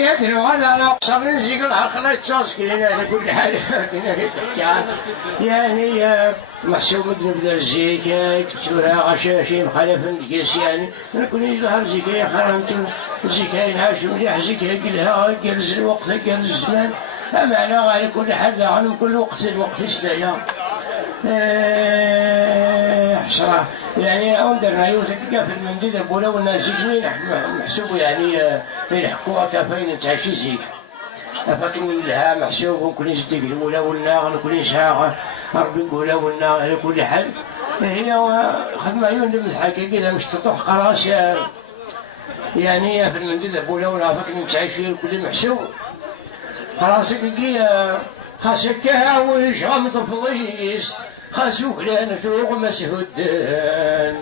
يدري ولا لا أقصر نزيق العقل يتصل على كل حال يعني محسوب نبدا الزيك كتورا غشاشي مخالف نقيس يعني أنا كل يظهر زيكايا خرمت زيكايا نعاش مليح زيكايا قلها جلس الوقت جلس الزمان أمانة على كل حال عنهم كل وقت استايا حشرة يعني أندرنا يوثق في المنديل أبونا والناس يجمين محسوب يعني يلحقوها كفاين تعشي زيك أفكن لها محسوب ونكون نزدق الأولى والناغ نكون نشاغ ربي نقولها والناغ على كل حال هي خدمة يوم الحكي كذا مش تطوح قراش يعني في المنديل أبونا ونافكن تعشي كل محسوب خلاص كي خاسكها ويش غمض فضيست خاسوك لان ذوق مسهودان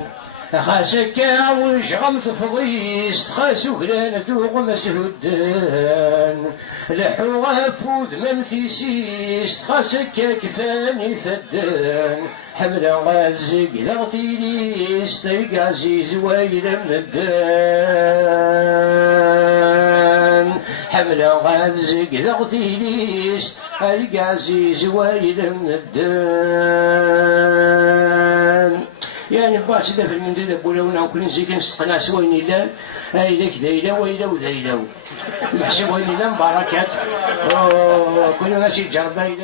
خاسكها ويش غمض فضيست خاسوك لان ذوق مسهودان لحوها فوذ ممثيسيست خاسكا كفاني فدان حملا غازق ذغتي ليست يقازي زويل مدان حملا غازق ذغتي ليست القازي زويل مدان يعني باش دا في المندد أبونا وكل زي كنسقنا سويني لان هايلك ذيلا ويلا وذيلا محسوبين لان بركات كل ناس يجرب